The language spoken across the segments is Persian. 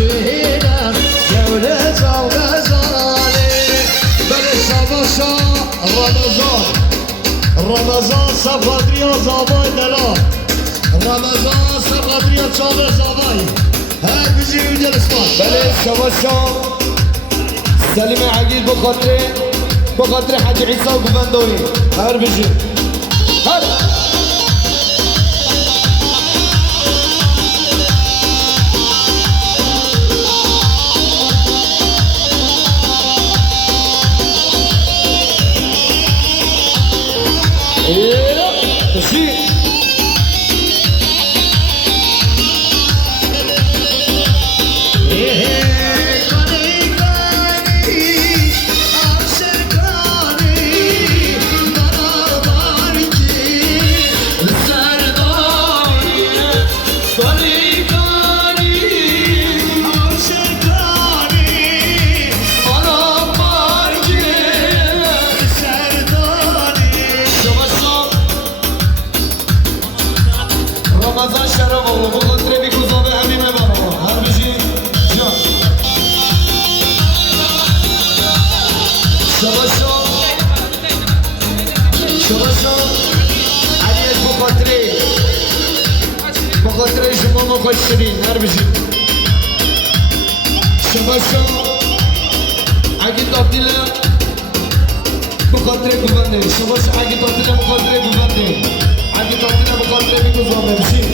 شهيدة جولة وغزالي بل سبشا رمضان سفادريا زاباي دلا رمضان سفادريا چاوه زاباي هر بجي ودل اسمان بله سبشا سلیم عقیل بخاطر حاج عیسی و گوبندوی هر بجی هر تشيء Ramazan Şarafoğlu, bu kontre bir kuzu ve emime var ama her bir şey can. Şabaşo, Aliyet bu kontre jumonu koşturin her bir şey. Şabaşo, Agit Abdile, bu kontre güvende. Şabaşo, Agit Abdile bu kontre güvende. Agit Abdile bu kontre bir kuzu ve bir şey.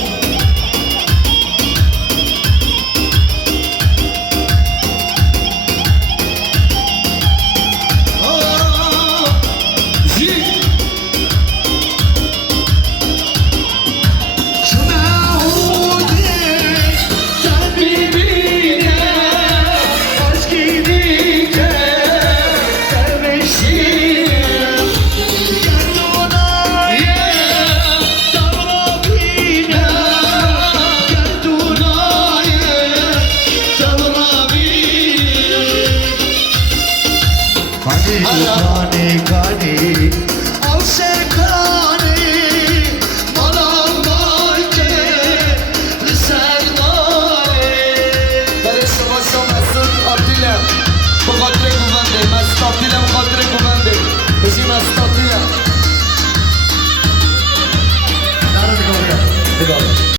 Kani Avşerkani Malam Balke Liserdani Bale Şabaşo Mesut Abdile bu kontre güvende. Mesut Abdile bu kontre